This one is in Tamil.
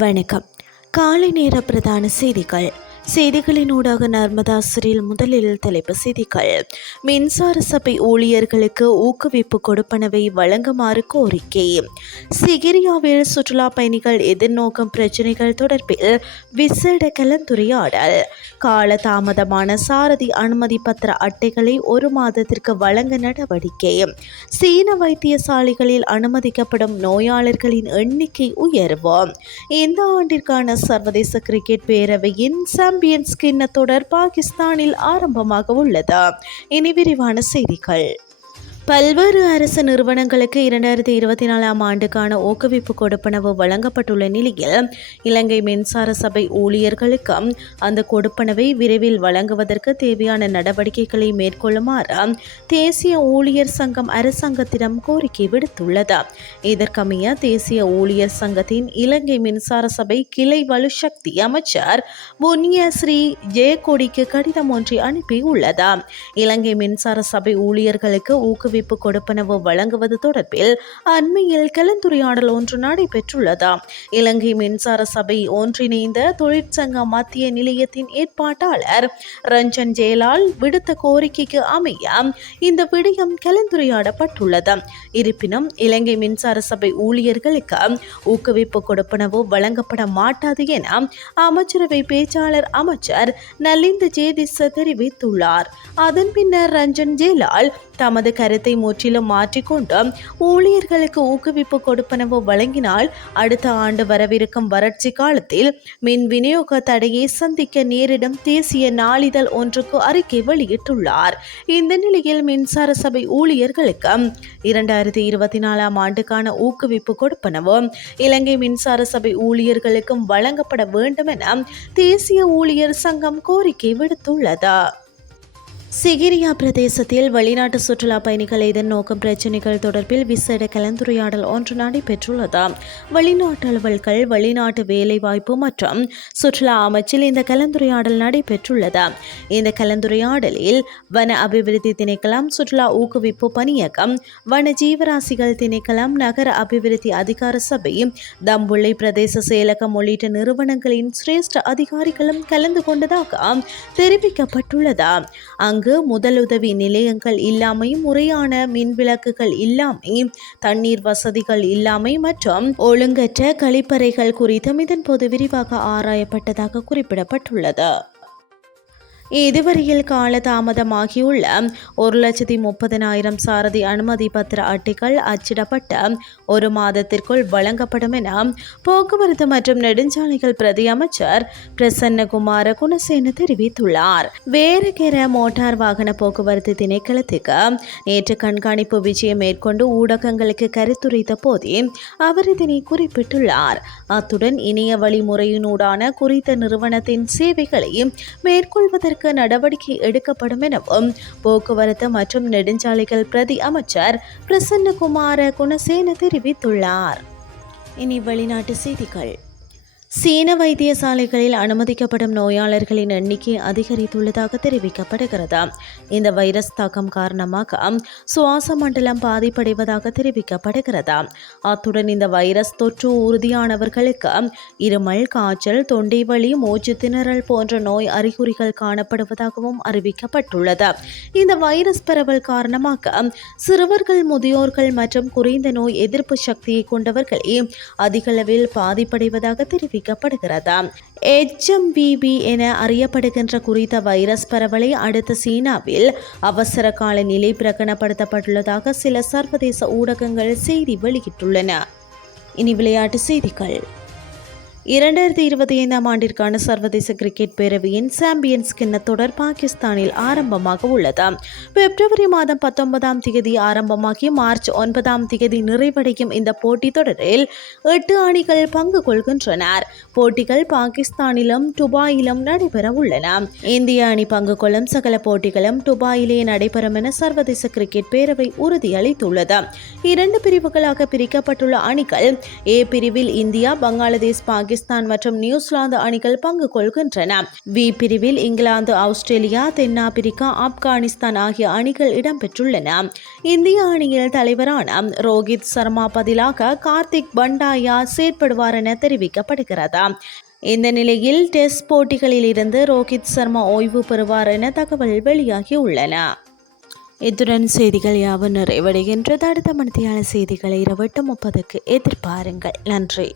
வணக்கம். காலை நேர பிரதான செய்திகள். செய்திகளினூடாக நர்மதாசரில் முதலில் தலைப்பு செய்திகள். மின்சார சபை ஊழியர்களுக்கு ஊக்குவிப்பு கொடுப்பனவை வழங்குமாறு கோரிக்கை. சிகிரியாவில் சுற்றுலா பயணிகள் எதிர்நோக்கும் பிரச்சினைகள் தொடர்பில் விசேட கலந்துரையாடல் காலதாமதமான சாரதி அனுமதி பத்திர அட்டைகளை ஒரு மாதத்திற்கு வழங்க நடவடிக்கை. சீன வைத்தியசாலைகளில் அனுமதிக்கப்படும் நோயாளர்களின் எண்ணிக்கை உயர்வு. இந்த ஆண்டிற்கான சர்வதேச கிரிக்கெட் பேரவையின் சாம்பியன்ஸ் கிண்ண தொடர் பாகிஸ்தானில் ஆரம்பமாக உள்ளது? இனி விரிவான செய்திகள். பல்வேறு அரசு நிறுவனங்களுக்கு இரண்டாயிரத்தி இருபத்தி நாலாம் ஆண்டுக்கான ஊக்குவிப்பு கொடுப்பனவு வழங்கப்பட்டுள்ள நிலையில் இலங்கை மின்சார சபை ஊழியர்களுக்கு அந்த கொடுப்பனவை விரைவில் வழங்குவதற்கு தேவையான நடவடிக்கைகளை மேற்கொள்ளுமாறு தேசிய ஊழியர் சங்கம் அரசாங்கத்திடம் கோரிக்கை விடுத்துள்ளது. இதற்கமைய தேசிய ஊழியர் சங்கத்தின் இலங்கை மின்சார சபை கிளை வலுசக்தி அமைச்சர் புண்ணிய ஸ்ரீ ஜெயக்கொடிக்கு கடிதம் ஒன்றை அனுப்பியுள்ளது. இலங்கை மின்சார சபை ஊழியர்களுக்கு ஊக்குவிப்பு கொடுப்பனவு வழங்குவது தொடர்பில் அண்மையில் கலந்துரையாடல் ஒன்று நடைபெற்றுள்ளதாம். இலங்கை மின்சார சபை ஒன்றிணைந்த தொழிற்சங்க மத்திய நிலையத்தின் ஏற்பாட்டாளர் ரஞ்சன் ஜெயலால் விடுத்த கோரிக்கைக்கு அமைய இந்த விடயம் கலந்துரையாடப்பட்டுள்ளது இருப்பினும் இலங்கை மின்சார சபை ஊழியர்களுக்கு ஊக்குவிப்பு கொடுப்பனவு வழங்கப்பட மாட்டாது என அமைச்சரவை பேச்சாளர் அமைச்சர் நலிந்த ஜேதிச தெரிவித்துள்ளார். அதன் பின்னர் ரஞ்சன் ஜெயலால் தமது கருத்தை முற்றிலும் மாற்றிக்கொண்டு ஊழியர்களுக்கு ஊக்குவிப்பு கொடுப்பனவு வழங்கினால் அடுத்த ஆண்டு வரவிருக்கும் வறட்சி காலத்தில் மின் விநியோக தடையை சந்திக்க நேரிடும் தேசிய நாளிதழ் ஒன்றுக்கு அறிக்கை வெளியிட்டுள்ளார். இந்த நிலையில் மின்சார சபை ஊழியர்களுக்கு இரண்டாயிரத்தி இருபத்தி நாலாம் ஆண்டுக்கான ஊக்குவிப்பு கொடுப்பனவு இலங்கை மின்சார சபை ஊழியர்களுக்கும் வழங்கப்பட வேண்டும் என தேசிய ஊழியர் சங்கம் கோரிக்கை விடுத்துள்ளது. சிகிரியா பிரதேசத்தில் வெளிநாட்டு சுற்றுலா பயணிகள் எதிர்நோக்கும் பிரச்சினைகள் தொடர்பில் விசேட கலந்துரையாடல் ஒன்று நடைபெற்றுள்ளது. வெளிநாட்டு அலுவல்கள் வெளிநாட்டு வேலைவாய்ப்பு மற்றும் சுற்றுலா அமைச்சில் இந்த கலந்துரையாடல் நடைபெற்றுள்ளது. இந்த கலந்துரையாடலில் வன அபிவிருத்தி திணைக்களம் சுற்றுலா ஊக்குவிப்பு பணியகம் வன ஜீவராசிகள் திணைக்களம் நகர அபிவிருத்தி அதிகார சபை தம்புள்ளை பிரதேச செயலகம் உள்ளிட்ட நிறுவனங்களின் சிரேஷ்ட அதிகாரிகளும் கலந்து கொண்டதாக தெரிவிக்கப்பட்டுள்ளது. அங்கு முதலுதவி நிலையங்கள் இல்லாமையும் முறையான மின் விளக்குகள் இல்லாமை தண்ணீர் வசதிகள் இல்லாமை மற்றும் ஒழுங்கற்ற கழிப்பறைகள் குறித்தும் இதன்போது விரிவாக ஆராயப்பட்டதாக குறிப்பிடப்பட்டுள்ளது. இதுவரையில் காலதாமதமாகியுள்ள ஒரு லட்சத்தி முப்பதனாயிரம் சாரதி அனுமதி பத்திர அட்டைகள் அச்சிடப்பட்ட ஒரு மாதத்திற்குள் வழங்கப்படும் என போக்குவரத்து மற்றும் நெடுஞ்சாலைகள் பிரதி அமைச்சர் பிரசன்னகுமார குணசேன தெரிவித்துள்ளார். வேறுகிற மோட்டார் வாகன போக்குவரத்து திணைக்களத்துக்கு நேற்று கண்காணிப்பு விஜயம் மேற்கொண்டு ஊடகங்களுக்கு கருத்துரைத்த போதே அவர் இதனை குறிப்பிட்டுள்ளார். அத்துடன் இணைய வழிமுறையினூடான குறித்த நிறுவனத்தின் சேவைகளை மேற்கொள்வதற்கு நடவடிக்கை எடுக்கப்படும் எனவும் போக்குவரத்து மற்றும் நெடுஞ்சாலைகள் பிரதி அமைச்சர் பிரசன்னகுமார குணசேன தெரிவித்துள்ளார். இனி வெளிநாட்டு செய்திகள். சீன வைத்தியசாலைகளில் அனுமதிக்கப்படும் நோயாளர்களின் எண்ணிக்கை அதிகரித்துள்ளதாக தெரிவிக்கப்படுகிறது. இந்த வைரஸ் தாக்கம் காரணமாக சுவாச மண்டலம் பாதிப்படைவதாக தெரிவிக்கப்படுகிறது. அத்துடன் இந்த வைரஸ் தொற்று உறுதியானவர்களுக்கு இருமல் காய்ச்சல் தொண்டை வலி மூச்சு திணறல் போன்ற நோய் அறிகுறிகள் காணப்படுவதாகவும் அறிவிக்கப்பட்டுள்ளது. இந்த வைரஸ் பரவல் காரணமாக சிறுவர்கள் முதியோர்கள் மற்றும் குறைந்த நோய் எதிர்ப்பு சக்தியை கொண்டவர்களே அதிகளவில் பாதிப்படைவதாக தெரிவிக்கப்பட்டது தெரிவிக்கப்படுகிறது எச்எம்பிபி என அறியப்படுகின்ற குறித்த வைரஸ் பரவலை அடுத்த சீனாவில் அவசர கால நிலை பிரகடனப்படுத்தப்பட்டுள்ளதாக சில சர்வதேச ஊடகங்கள் செய்தி வெளியிட்டுள்ளன. இனி விளையாட்டு செய்திகள். இரண்டாயிரத்தி இருபத்தி ஐந்தாம் ஆண்டிற்கான சர்வதேச கிரிக்கெட் பேரவையின் சாம்பியன்ஸ் கிண்ண தொடர் பாகிஸ்தானில் ஆரம்பமாக உள்ளது. பிப்ரவரி மாதம் பத்தொன்பதாம் தேதி ஆரம்பமாகி மார்ச் ஒன்பதாம் தேதி நிறைவடையும் இந்த போட்டித் தொடரில் எட்டு அணிகள் பங்கு கொள்கின்றனர் போட்டிகள் பாகிஸ்தானிலும் துபாயிலும் நடைபெற உள்ளன. இந்திய அணி பங்கு கொள்ளும் சகல போட்டிகளும் துபாயிலே நடைபெறும் என சர்வதேச கிரிக்கெட் பேரவை உறுதியளித்துள்ளது. இரண்டு பிரிவுகளாக பிரிக்கப்பட்டுள்ள அணிகள் ஏ பிரிவில் இந்தியா பங்களாதேஷ் பாகிஸ்தான் பாகிஸ்தான் மற்றும் நியூசிலாந்து அணிகள் பங்கு கொள்கின்றன. வி பிரிவில் இங்கிலாந்து ஆஸ்திரேலியா தென்னாப்பிரிக்கா ஆப்கானிஸ்தான் ஆகிய அணிகள் இடம்பெற்றுள்ளன. இந்திய அணியில் தலைவரான ரோஹித் சர்மா பதிலாக கார்த்திக் பண்டாயா செயற்படுவார் என தெரிவிக்கப்படுகிறது. இந்த நிலையில் டெஸ்ட் போட்டிகளில் இருந்து ரோஹித் சர்மா ஓய்வு பெறுவார் என தகவல் வெளியாகியுள்ளன. இத்துடன் செய்திகள் யாவும் நிறைவடைகின்றது. அடுத்த மணித்தியால செய்திகளை இரவட்டு முப்பதுக்கு எதிர்பாருங்கள். நன்றி.